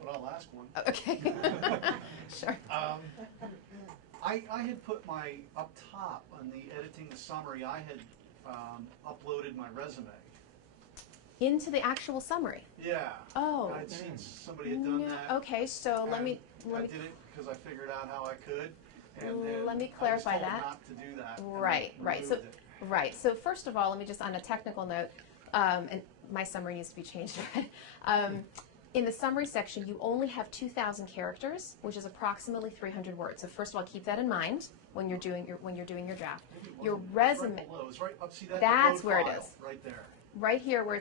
but I'll ask one. Okay. Sure. I had put my, up top on the editing the summary, I had uploaded my resume. Into the actual summary. Yeah. Oh. I'd seen somebody had done that. Okay, so let me I did it because I figured out how I could. And then let me clarify I was told that. not to do that. Right, right. So, right. So first of all, let me just on a technical note, and my summary needs to be changed. In the summary section, you only have 2,000 characters, which is approximately 300 words. So first of all, keep that in mind when you're doing your draft. Your resume. Right below. It's right up. See that? That's where it file, is. Right there. Right here, where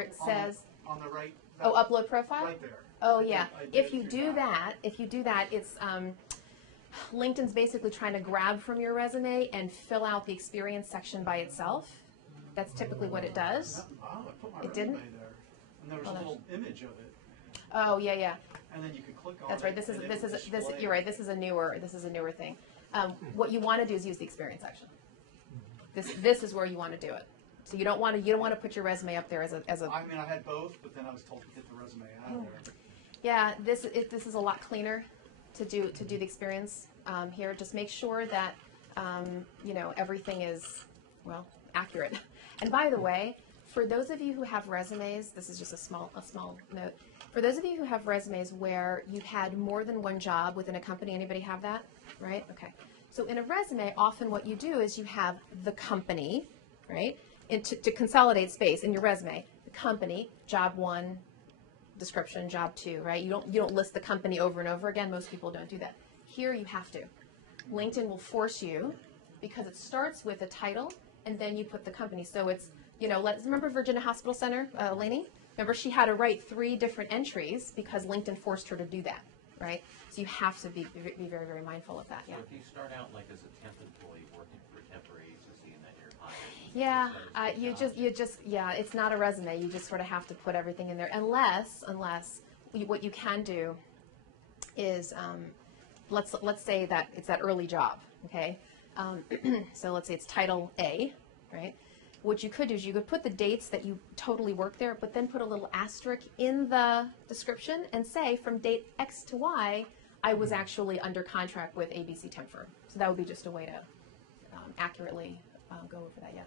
it says. On the right. Oh, upload profile. Right there. Oh yeah. If you do that, it's LinkedIn's basically trying to grab from your resume and fill out the experience section by itself. That's typically what it does. Oh, I put my It resume didn't? there, and there was a little image of it. Oh yeah, yeah. And then you could click on That's it. right. This you're right. This is a newer thing. What you want to do is use the experience section. This is where you want to do it. So you don't want to put your resume up there as a. I mean, I had both, but then I was told to get the resume out of there. Yeah, this is a lot cleaner to do the experience here. Just make sure that everything is accurate. And by the way, for those of you who have resumes, this is just a small note. For those of you who have resumes where you've had more than one job within a company, anybody have that? Right? Okay. So in a resume, often what you do is you have the company, right? And to consolidate space in your resume, the company, job 1, description, job 2, right? You don't list the company over and over again. Most people don't do that. Here you have to. LinkedIn will force you because it starts with a title and then you put the company. So it's, let's remember Virginia Hospital Center, Lainey? Remember she had to write 3 different entries because LinkedIn forced her to do that, right? So you have to be very, very mindful of that. So Yeah. if you start out like as a temp employee working for a temporary agency and then you're hired. Yeah, it's not a resume. You just sort of have to put everything in there, unless what you can do is let's say that it's that early job, okay? So let's say it's title A, right? What you could do is you could put the dates that you totally work there, but then put a little asterisk in the description and say from date X to Y, I was actually under contract with ABC Temp Firm. So that would be just a way to accurately go over that, yeah.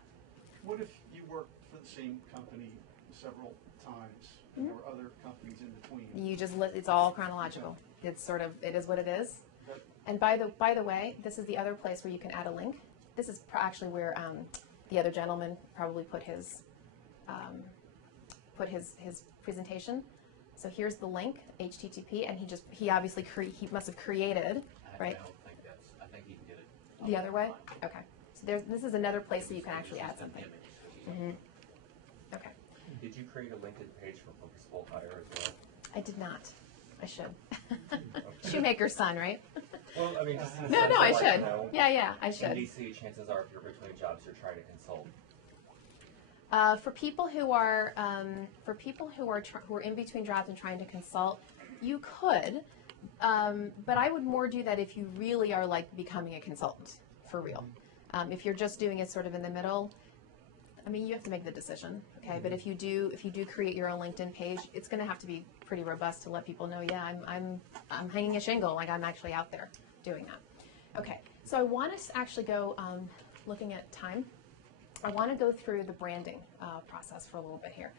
What if you worked for the same company several times and there were other companies in between? You just it's all chronological. It is what it is. And by the way, this is the other place where you can add a link. This is actually where the other gentleman probably put his presentation. So here's the link, HTTP, and he obviously he must have created, right? I think you can get it. The other way? Okay. So this is another place that you can actually add something. Mm-hmm. Okay. Did you create a LinkedIn page for Purposeful Hire as well? I did not. I should. Shoemaker's son, right? Well, I mean, just in the No, sense I of, should. Yeah, I in should. DC, chances are if you're between jobs, you're trying to consult. For people who are in between jobs and trying to consult, you could, but I would more do that if you really are like becoming a consultant for real. If you're just doing it sort of in the middle, I mean, you have to make the decision, okay? But if you do create your own LinkedIn page, it's going to have to be pretty robust to let people know, yeah, I'm hanging a shingle, like I'm actually out there doing that. Okay, so I want to actually go, looking at time, I want to go through the branding process for a little bit here.